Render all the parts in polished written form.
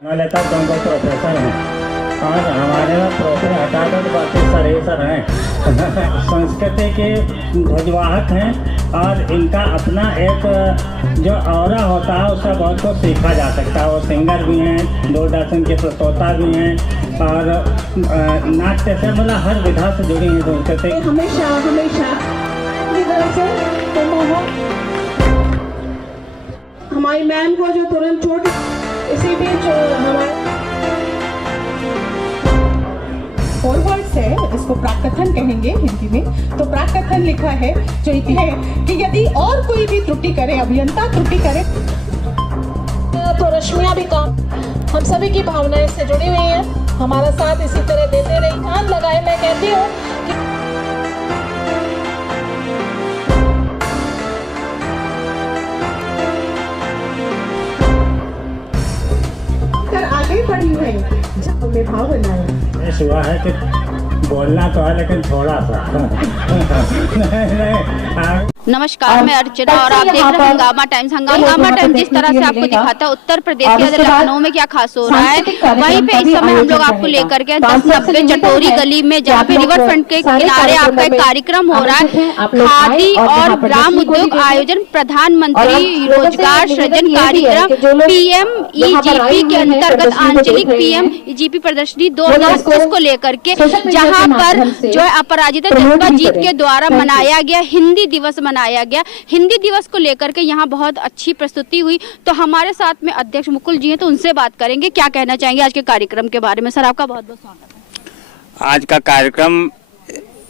लेता तो उनको प्रोफेसर हैं और हमारे प्रोफेसर हटा दो तो बाकी सर हैं संस्कृति के ध्वजवाहक हैं और इनका अपना एक जो ऑरा होता है उससे बहुत कुछ सीखा जा सकता है। वो सिंगर भी हैं, दूरदर्शन के प्रस्तोता भी हैं और नाट्य से मतलब हर विधा से जुड़ी हैं संस्कृति। हमेशा हमेशा हमारी मैम को जो तुरंत चोट इसी बीच हमारे फॉरवर्ड्स है, इसको प्राकथन कहेंगे हिंदी में। तो प्राकथन लिखा है जो है कि यदि और कोई भी त्रुटि करे, अभियंता त्रुटि करे तो रश्मियां भी काम हम सभी की भावनाएं से जुड़ी हुई हैं, हमारा साथ इसी तरह देते रहे। ध्यान लगाए, मैं कहती हूँ कि आगे बढ़ी है जब हमें भावना है। हुआ है कि बोलना तो है लेकिन थोड़ा सा नहीं, नमस्कार, मैं अर्चना और आप देख रहे हैं हंगामा टाइम्स। हंगामा टाइम्स जिस तरह से आपको दिखाता है उत्तर प्रदेश के लखनऊ में क्या खास हो रहा है, वहीं पे इस समय हम लोग आपको लेकर के 1090 चटोरी गली में, जहाँ पे रिवर फ्रंट के किनारे आपका एक कार्यक्रम हो रहा है, खादी और ग्राम उद्योग आयोजन प्रधानमंत्री रोजगार सृजन कार्यक्रम PMEGP के अंतर्गत आंचलिक PMEGP प्रदर्शनी 2021 को लेकर के, जहाँ पर जो है अपराजिता जज्बा जीत के द्वारा मनाया गया हिंदी दिवस मनाया गया। हिंदी दिवस को लेकर के यहाँ बहुत अच्छी प्रस्तुति हुई। तो हमारे साथ में अध्यक्ष मुकुल जी हैं, तो उनसे बात करेंगे। क्या कहना चाहेंगे आज के कार्यक्रम के बारे में? सर, आपका बहुत बहुत स्वागत है। आज का कार्यक्रम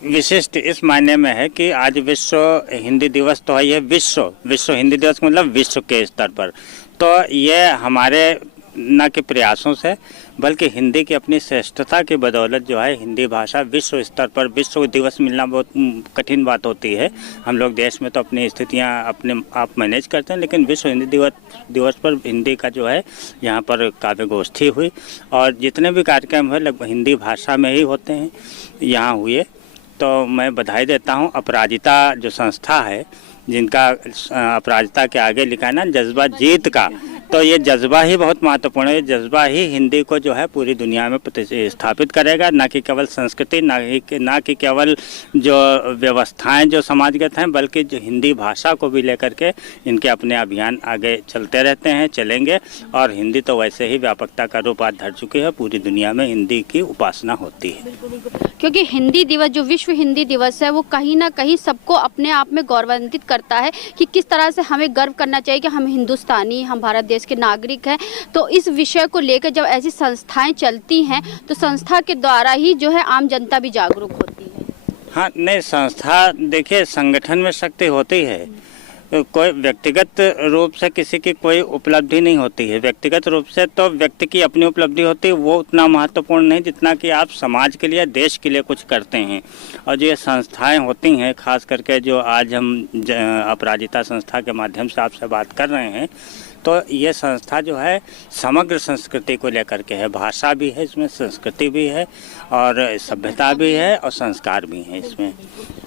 विशिष्ट इस मायने में है कि आज विश्व हिंदी दिवस तो है, ये विश्व हिंदी दिवस मतलब विश्व के स्तर पर। तो ये हमारे न के प्रयासों से बल्कि हिंदी की अपनी श्रेष्ठता की बदौलत जो है हिंदी भाषा विश्व स्तर पर विश्व दिवस मिलना बहुत कठिन बात होती है। हम लोग देश में तो अपनी स्थितियां अपने आप मैनेज करते हैं, लेकिन विश्व हिंदी दिवस पर हिंदी का जो है यहाँ पर काव्य गोष्ठी हुई और जितने भी कार्यक्रम है लगभग हिंदी भाषा में ही होते हैं, यहाँ हुए। तो मैं बधाई देता हूँ अपराजिता जो संस्था है, जिनका अपराजिता के आगे लिखा है ना जज्बा जीत का, तो ये जज्बा ही बहुत महत्वपूर्ण है। जज्बा ही हिंदी को जो है पूरी दुनिया में स्थापित करेगा, ना कि केवल संस्कृति, ना कि केवल जो व्यवस्थाएं जो समाजगत हैं, बल्कि जो हिंदी भाषा को भी लेकर के इनके अपने अभियान आगे चलते रहते हैं, चलेंगे। और हिंदी तो वैसे ही व्यापकता का रूप आज धर चुकी है, पूरी दुनिया में हिंदी की उपासना होती है। क्योंकि हिंदी दिवस जो विश्व हिंदी दिवस है वो कहीं ना कहीं सबको अपने आप में गौरवान्वित करता है कि किस तरह से हमें गर्व करना चाहिए कि हम हिंदुस्तानी, हम भारत देश के नागरिक हैं। तो इस विषय को लेकर जब ऐसी संस्थाएं चलती हैं तो संस्था के द्वारा ही जो है आम जनता भी जागरूक होती है। हाँ, नहीं, संस्था देखिए संगठन में शक्ति होती है, कोई व्यक्तिगत रूप से किसी की कोई उपलब्धि नहीं होती है। व्यक्तिगत रूप से तो व्यक्ति की अपनी उपलब्धि होती है, वो उतना महत्वपूर्ण नहीं जितना कि आप समाज के लिए, देश के लिए कुछ करते हैं। और जो ये संस्थाएं होती हैं, खास करके जो आज हम अपराजिता संस्था के माध्यम से आपसे बात कर रहे हैं, तो ये संस्था जो है समग्र संस्कृति को लेकर के है। भाषा भी है इसमें, संस्कृति भी है और सभ्यता भी है और संस्कार भी है इसमें।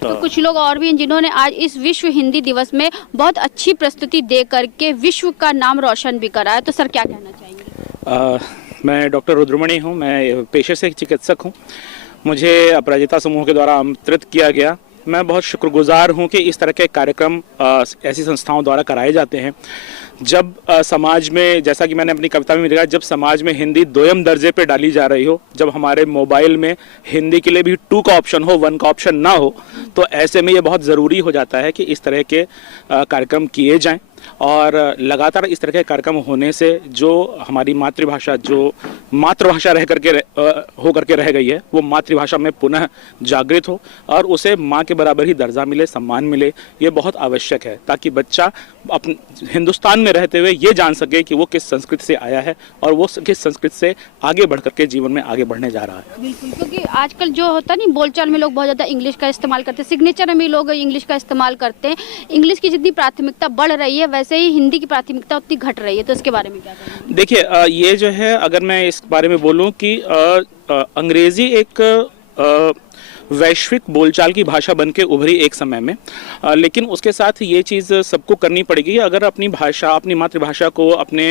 तो कुछ लोग और भी हैं जिन्होंने आज इस विश्व हिंदी दिवस में बहुत अच्छी प्रस्तुति दे करके विश्व का नाम रोशन भी करा है। तो सर, क्या कहना चाहेंगे? मैं डॉक्टर रुद्रमणि हूँ, मैं पेशे से चिकित्सक हूँ। मुझे अपराजिता समूह के द्वारा आमंत्रित किया गया। मैं बहुत शुक्रगुजार हूँ कि इस तरह के कार्यक्रम ऐसी संस्थाओं द्वारा कराए जाते हैं। जब समाज में, जैसा कि मैंने अपनी कविता में लिखा, जब समाज में हिंदी दोयम दर्जे पे डाली जा रही हो, जब हमारे मोबाइल में हिंदी के लिए भी 2 का ऑप्शन हो, 1 का ऑप्शन ना हो, तो ऐसे में ये बहुत ज़रूरी हो जाता है कि इस तरह के कार्यक्रम किए जाएं। और लगातार इस तरह के कार्यक्रम होने से जो हमारी मातृभाषा, जो मातृभाषा होकर के रह गई है, वो मातृभाषा में पुनः जागृत हो और उसे माँ के बराबर ही दर्जा मिले, सम्मान मिले। ये बहुत आवश्यक है ताकि बच्चा अपने हिंदुस्तान में रहते हुए ये जान सके कि वो किस संस्कृति से आया है और वो किस संस्कृति से आगे बढ़ करके जीवन में आगे बढ़ने जा रहा है। बिल्कुल, क्योंकि आजकल जो होता नहीं, बोलचाल में लोग बहुत ज़्यादा इंग्लिश का इस्तेमाल करते हैं, सिग्नेचर में लोग इंग्लिश का इस्तेमाल करते हैं। इंग्लिश की जितनी प्राथमिकता बढ़ रही है वैसे ही हिंदी की प्राथमिकता उतनी घट रही है। तो इसके बारे में क्या कहना है? देखिए, ये जो है, अगर मैं इस बारे में बोलूं कि अंग्रेजी एक वैश्विक बोलचाल की भाषा बन के उभरी एक समय में, लेकिन उसके साथ ये चीज़ सबको करनी पड़ेगी। अगर अपनी भाषा, अपनी मातृभाषा को, अपने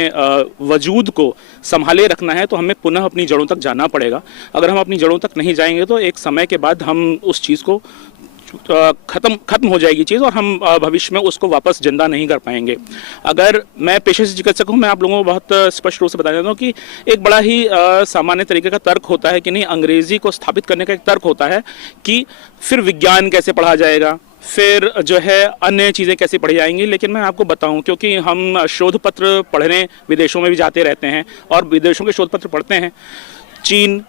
वजूद को संभाले रखना है तो हमें पुनः अपनी जड़ों तक जाना पड़ेगा। अगर हम अपनी जड़ों तक नहीं जाएंगे तो एक समय के बाद हम उस चीज़ को खत्म हो जाएगी चीज़, और हम भविष्य में उसको वापस जिंदा नहीं कर पाएंगे। अगर मैं पेशे से चिकित्सक हूँ, मैं आप लोगों को बहुत स्पष्ट रूप से बताना चाहता हूँ कि एक बड़ा ही सामान्य तरीके का तर्क होता है कि नहीं, अंग्रेजी को स्थापित करने का एक तर्क होता है कि फिर विज्ञान कैसे पढ़ा जाएगा, फिर जो है अन्य चीज़ें कैसे पढ़ी जाएंगी। लेकिन मैं आपको बताऊं, क्योंकि हम शोध पत्र पढ़ने विदेशों में भी जाते रहते हैं और विदेशों के शोध पत्र पढ़ते हैं, चीन,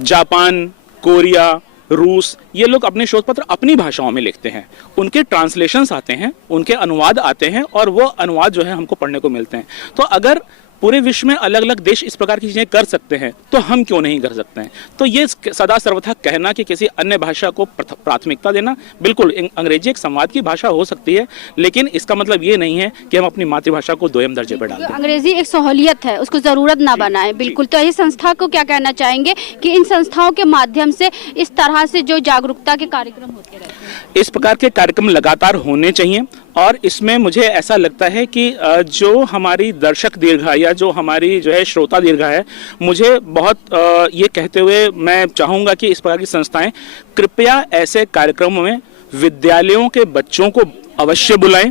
जापान, कोरिया, रूस, ये लोग अपने शोध पत्र अपनी भाषाओं में लिखते हैं, उनके ट्रांसलेशंस आते हैं, उनके अनुवाद आते हैं और वो अनुवाद जो है हमको पढ़ने को मिलते हैं। तो अगर पूरे विश्व में अलग अलग देश इस प्रकार की चीज़ें कर सकते हैं तो हम क्यों नहीं कर सकते हैं। तो ये सदा सर्वथा कहना कि किसी अन्य भाषा को प्राथमिकता देना, बिल्कुल अंग्रेजी एक संवाद की भाषा हो सकती है, लेकिन इसका मतलब ये नहीं है कि हम अपनी मातृभाषा को दोयम दर्जे पर डाल दें। अंग्रेजी एक सहूलियत है, उसको ज़रूरत ना बनाए। बिल्कुल। तो इस संस्था को क्या कहना चाहेंगे कि इन संस्थाओं के माध्यम से इस तरह से जो जागरूकता के कार्यक्रम होते रहते हैं? इस प्रकार के कार्यक्रम लगातार होने चाहिए और इसमें मुझे ऐसा लगता है कि जो हमारी दर्शक दीर्घा या जो हमारी जो है श्रोता दीर्घा है, मुझे बहुत ये कहते हुए मैं चाहूँगा कि इस प्रकार की संस्थाएं कृपया ऐसे कार्यक्रमों में विद्यालयों के बच्चों को अवश्य बुलाएं,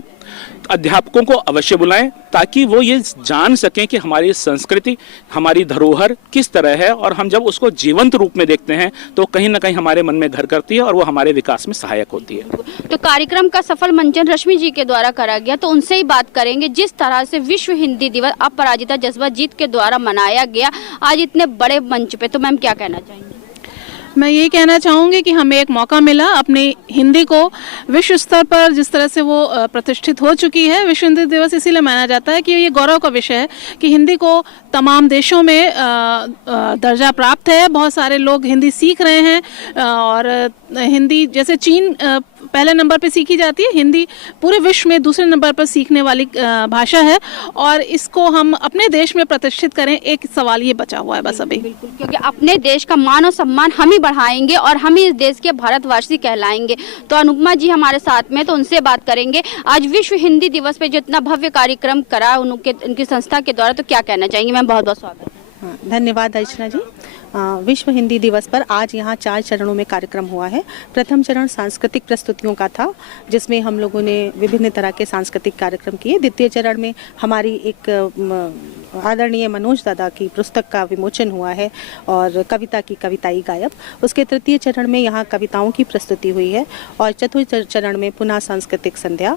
अध्यापकों को अवश्य बुलाएं, ताकि वो ये जान सकें कि हमारी संस्कृति, हमारी धरोहर किस तरह है, और हम जब उसको जीवंत रूप में देखते हैं तो कहीं ना कहीं हमारे मन में घर करती है और वो हमारे विकास में सहायक होती है। तो कार्यक्रम का सफल मंचन रश्मि जी के द्वारा करा गया, तो उनसे ही बात करेंगे। जिस तरह से विश्व हिंदी दिवस अपराजिता जज्बा जीत के द्वारा मनाया गया आज इतने बड़े मंच पे, तो मैम क्या कहना चाहेंगे? मैं ये कहना चाहूँगी कि हमें एक मौका मिला अपनी हिंदी को विश्व स्तर पर जिस तरह से वो प्रतिष्ठित हो चुकी है। विश्व हिंदी दिवस इसीलिए माना जाता है कि ये गौरव का विषय है कि हिंदी को तमाम देशों में दर्जा प्राप्त है। बहुत सारे लोग हिंदी सीख रहे हैं और हिंदी जैसे चीन पहले नंबर पे सीखी जाती है, हिंदी पूरे विश्व में दूसरे नंबर पर सीखने वाली भाषा है और इसको हम अपने देश में प्रतिष्ठित करें, एक सवाल ये बचा हुआ है बस अभी। बिल्कुल, क्योंकि अपने देश का मान और सम्मान हम ही बढ़ाएंगे और हम ही इस देश के भारतवासी कहलाएंगे। तो अनुपमा जी हमारे साथ में, तो उनसे बात करेंगे। आज विश्व हिंदी दिवस पे जो इतना भव्य कार्यक्रम करा उनकी संस्था के द्वारा, तो क्या कहना चाहेंगे मैम? बहुत बहुत स्वागत है। धन्यवाद अर्चना जी। विश्व हिंदी दिवस पर आज यहाँ 4 चरणों में कार्यक्रम हुआ है। प्रथम चरण सांस्कृतिक प्रस्तुतियों का था, जिसमें हम लोगों ने विभिन्न तरह के सांस्कृतिक कार्यक्रम किए। द्वितीय चरण में हमारी एक आदरणीय मनोज दादा की पुस्तक का विमोचन हुआ है और कविता की कविताई गायब। उसके तृतीय चरण में यहाँ कविताओं की प्रस्तुति हुई है और चतुर्थ चरण में पुनः सांस्कृतिक संध्या।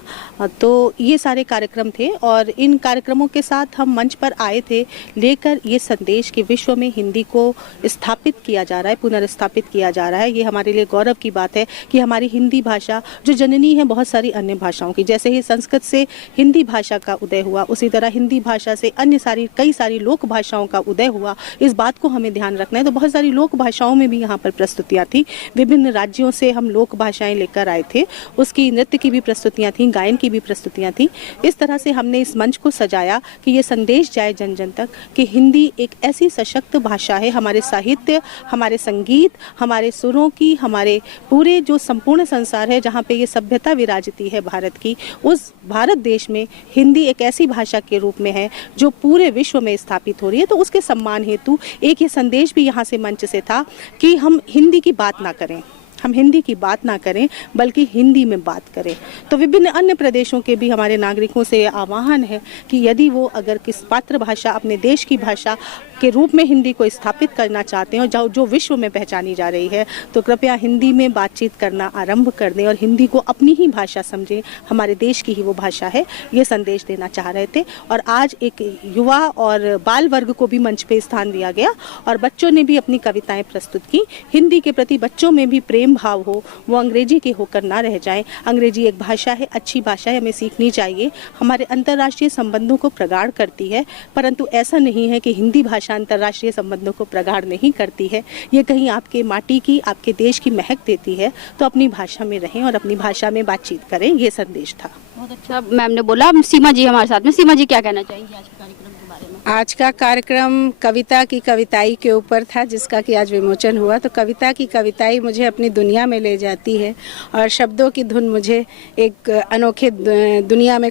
तो ये सारे कार्यक्रम थे और इन कार्यक्रमों के साथ हम मंच पर आए थे लेकर ये संदेश कि विश्व में हिंदी को स्थापित किया जा रहा है, पुनर्स्थापित किया जा रहा है। ये हमारे लिए गौरव की बात है कि हमारी हिंदी भाषा जो जननी है बहुत सारी अन्य भाषाओं की, जैसे ही संस्कृत से हिंदी भाषा का उदय हुआ, उसी तरह हिंदी भाषा से अन्य कई सारी लोक भाषाओं का उदय हुआ। इस बात को हमें ध्यान रखना है। तो बहुत सारी लोक भाषाओं में भी यहाँ पर प्रस्तुतियाँ थी। विभिन्न राज्यों से हम लोक भाषाएं लेकर आए थे, उसकी नृत्य की भी प्रस्तुतियाँ थी, गायन की भी प्रस्तुतियाँ थी। इस तरह से हमने इस मंच को सजाया कि ये संदेश जाए जन जन तक कि हिंदी एक ऐसी सशक्त भाषा है। हमारे साहित्य, हमारे संगीत, हमारे सुरों की, हमारे पूरे जो संपूर्ण संसार है जहाँ पे ये सभ्यता विराजती है भारत की, उस भारत देश में हिंदी एक ऐसी भाषा के रूप में है जो पूरे विश्व में स्थापित हो रही है। तो उसके सम्मान हेतु एक ये संदेश भी यहाँ से मंच से था कि हम हिंदी की बात ना करें, हम हिंदी की बात ना करें बल्कि हिंदी में बात करें। तो विभिन्न अन्य प्रदेशों के भी हमारे नागरिकों से आह्वान है कि यदि वो अगर किस मातृभाषा, अपने देश की भाषा के रूप में हिंदी को स्थापित करना चाहते हैं और जो विश्व में पहचानी जा रही है, तो कृपया हिंदी में बातचीत करना आरंभ कर दें और हिंदी को अपनी ही भाषा समझें, हमारे देश की ही वो भाषा है। ये संदेश देना चाह रहे थे। और आज एक युवा और बाल वर्ग को भी मंच पे स्थान दिया गया और बच्चों ने भी अपनी कविताएं प्रस्तुत की। हिंदी के प्रति बच्चों में भी प्रेम भाव हो, वो अंग्रेजी के होकर ना रह जाएं। अंग्रेजी एक भाषा है, अच्छी भाषा है, हमें सीखनी चाहिए, हमारे अंतर्राष्ट्रीय संबंधों को प्रगाढ़ करती है। परंतु ऐसा नहीं है कि हिंदी भाषा अंतर्राष्ट्रीय संबंधों को प्रगाढ़ नहीं करती है। ये कहीं आपके माटी की, आपके देश की महक देती है। तो अपनी भाषा में रहें और अपनी भाषा में बातचीत करें, ये संदेश था। बहुत अच्छा मैम ने बोला। सीमा जी हमारे साथ में। सीमा जी क्या कहना चाहेंगी आज के कार्यक्रम के बारे में? आज का कार्यक्रम कविता की कविताई के ऊपर था, जिसका कि आज विमोचन हुआ। तो कविता की कविताई मुझे अपनी दुनिया में ले जाती है और शब्दों की धुन मुझे एक अनोखे दुनिया में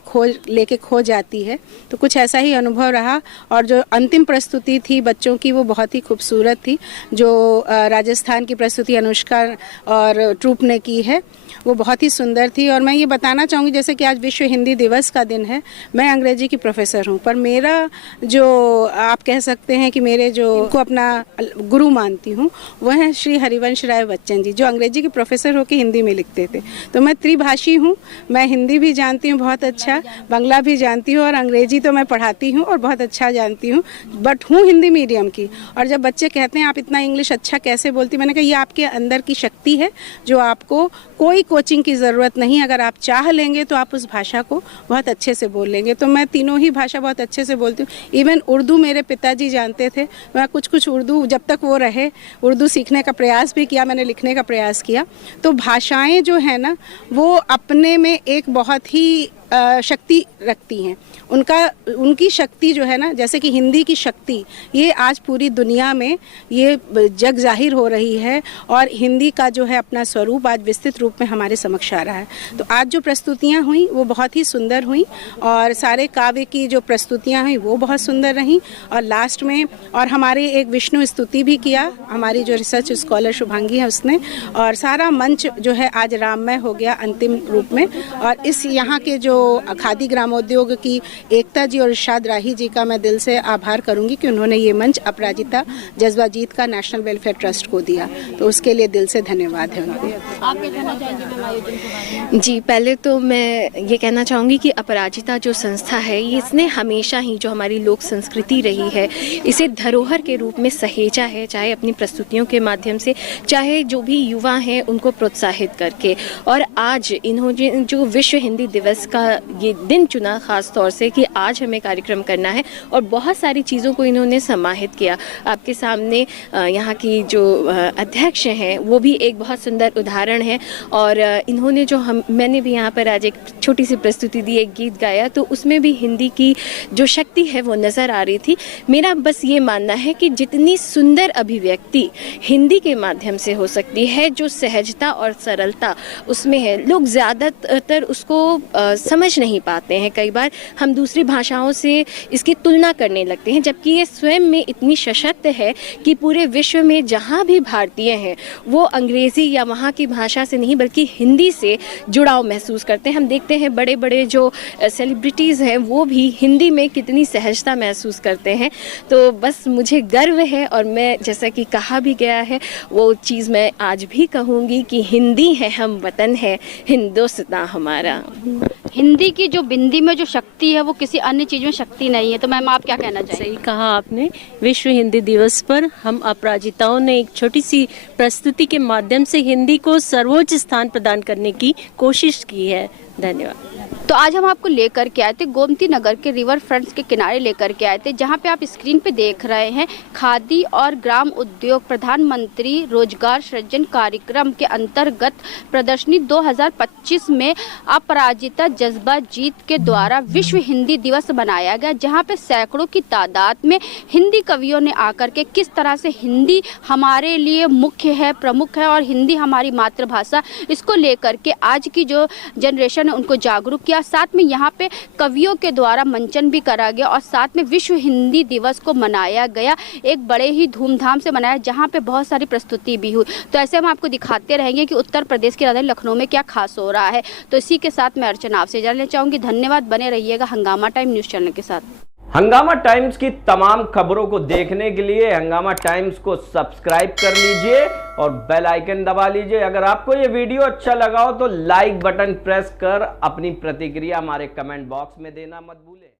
लेके खो जाती है। तो कुछ ऐसा ही अनुभव रहा। और जो अंतिम प्रस्तुति थी बच्चों की, वो बहुत ही खूबसूरत थी। जो राजस्थान की प्रस्तुति अनुष्का और ट्रूप ने की है, वो बहुत ही सुंदर थी। और मैं ये बताना चाहूँगी, जैसे कि आज विश्व हिंदी दिवस का दिन है, मैं अंग्रेजी की प्रोफेसर हूँ, पर मेरा जो आप कह सकते हैं कि मेरे जो को अपना गुरु मानती हूँ, वह हैं श्री हरिवंश राय बच्चन जी, जो अंग्रेजी के प्रोफेसर होकर हिंदी में लिखते थे। तो मैं त्रिभाषी हूँ, मैं हिंदी भी जानती हूँ बहुत अच्छा, बांग्ला भी जानती हूँ और अंग्रेजी तो मैं पढ़ाती हूँ और बहुत अच्छा जानती हूँ, बट हूँ हिंदी मीडियम की। और जब बच्चे कहते हैं आप इतना इंग्लिश अच्छा कैसे बोलती, मैंने कहा ये आपके अंदर की शक्ति है, जो आपको कोई कोचिंग की ज़रूरत नहीं, अगर आप चाह लेंगे तो आप उस भाषा को बहुत अच्छे से बोल लेंगे। तो मैं तीनों ही भाषा बहुत अच्छे से बोलती हूँ। इवन उर्दू मेरे पिताजी जानते थे, मैं कुछ उर्दू जब तक वो रहे उर्दू सीखने का प्रयास भी किया, मैंने लिखने का प्रयास किया। तो भाषाएं जो है ना, वो अपने में एक बहुत ही शक्ति रखती हैं। उनकी शक्ति जो है ना, जैसे कि हिंदी की शक्ति, ये आज पूरी दुनिया में ये जग जाहिर हो रही है और हिंदी का जो है अपना स्वरूप आज विस्तृत रूप में हमारे समक्ष आ रहा है। तो आज जो प्रस्तुतियाँ हुई वो बहुत ही सुंदर हुई और सारे काव्य की जो प्रस्तुतियाँ हुई वो बहुत सुंदर रहीं। और लास्ट में और हमारे एक विष्णु स्तुति भी किया, हमारी जो रिसर्च स्कॉलर शुभांगी है उसने, और सारा मंच जो है आज राममय हो गया अंतिम रूप में। और इस यहाँ के जो खादी ग्रामोद्योग की एकता जी और इरशाद राही जी का मैं दिल से आभार करूंगी कि उन्होंने ये मंच अपराजिता जज्बा जीत का नेशनल वेलफेयर ट्रस्ट को दिया। तो उसके लिए दिल से धन्यवाद है उनको। आप क्या कहना चाहेंगे मैम आयोजन के बारे में? जी, पहले तो मैं ये कहना चाहूँगी कि अपराजिता जो संस्था है, ये इसने हमेशा ही जो हमारी लोक संस्कृति रही है, इसे धरोहर के रूप में सहेजा है, चाहे अपनी प्रस्तुतियों के माध्यम से, चाहे जो भी युवा हैं उनको प्रोत्साहित करके। और आज इन्होंने जो विश्व हिंदी दिवस का ये दिन चुना खास तौर से कि आज हमें कार्यक्रम करना है, और बहुत सारी चीज़ों को इन्होंने समाहित किया। आपके सामने यहाँ की जो अध्यक्ष हैं वो भी एक बहुत सुंदर उदाहरण है। और इन्होंने जो मैंने भी यहाँ पर आज एक छोटी सी प्रस्तुति दी, एक गीत गाया, तो उसमें भी हिंदी की जो शक्ति है वो नज़र आ रही थी। मेरा बस ये मानना है कि जितनी सुंदर अभिव्यक्ति हिंदी के माध्यम से हो सकती है, जो सहजता और सरलता उसमें है, लोग ज़्यादातर उसको समझ नहीं पाते हैं। कई बार हम दूसरी भाषाओं से इसकी तुलना करने लगते हैं, जबकि ये स्वयं में इतनी सशक्त है कि पूरे विश्व में जहाँ भी भारतीय हैं वो अंग्रेज़ी या वहाँ की भाषा से नहीं बल्कि हिंदी से जुड़ाव महसूस करते हैं। हम देखते हैं बड़े बड़े जो सेलिब्रिटीज़ हैं वो भी हिंदी में कितनी सहजता महसूस करते हैं। तो बस मुझे गर्व है, और मैं जैसा कि कहा भी गया है वो चीज़ मैं आज भी कहूँगी कि हिंदी है हम वतन है हिंदुस्तान हमारा। हिंदी की जो बिंदी में जो शक्ति है वो किसी अन्य चीज़ में शक्ति नहीं है। तो मैम आप क्या कहना चाहेंगे? सही कहा आपने। विश्व हिंदी दिवस पर हम अपराजिताओं ने एक छोटी सी प्रस्तुति के माध्यम से हिंदी को सर्वोच्च स्थान प्रदान करने की कोशिश की है। धन्यवाद। तो आज हम आपको लेकर के आए थे गोमती नगर के रिवर फ्रंट्स के किनारे लेकर के आए थे, जहां पे आप स्क्रीन पे देख रहे हैं खादी और ग्राम उद्योग प्रधानमंत्री रोजगार सृजन कार्यक्रम के अंतर्गत प्रदर्शनी 2025 में अपराजिता जज्बा जीत के द्वारा विश्व हिंदी दिवस मनाया गया, जहां पे सैकड़ों की तादाद में हिंदी कवियों ने आकर के किस तरह से हिंदी हमारे लिए मुख्य है, प्रमुख है और हिंदी हमारी मातृभाषा, इसको लेकर के आज की जो जनरेशन है उनको जागरूक किया। साथ में यहाँ पे कवियों के द्वारा मंचन भी करा गया और साथ में विश्व हिंदी दिवस को मनाया गया, एक बड़े ही धूमधाम से मनाया, जहाँ पे बहुत सारी प्रस्तुति भी हुई। तो ऐसे हम आपको दिखाते रहेंगे कि उत्तर प्रदेश की राजधानी लखनऊ में क्या खास हो रहा है। तो इसी के साथ मैं अर्चना आपसे जानना चाहूँगी। धन्यवाद, बने रहिएगा हंगामा टाइम न्यूज़ चैनल के साथ। हंगामा टाइम्स की तमाम खबरों को देखने के लिए हंगामा टाइम्स को सब्सक्राइब कर लीजिए और बेल आइकन दबा लीजिए। अगर आपको ये वीडियो अच्छा लगा हो तो लाइक बटन प्रेस कर अपनी प्रतिक्रिया हमारे कमेंट बॉक्स में देना मत भूलें।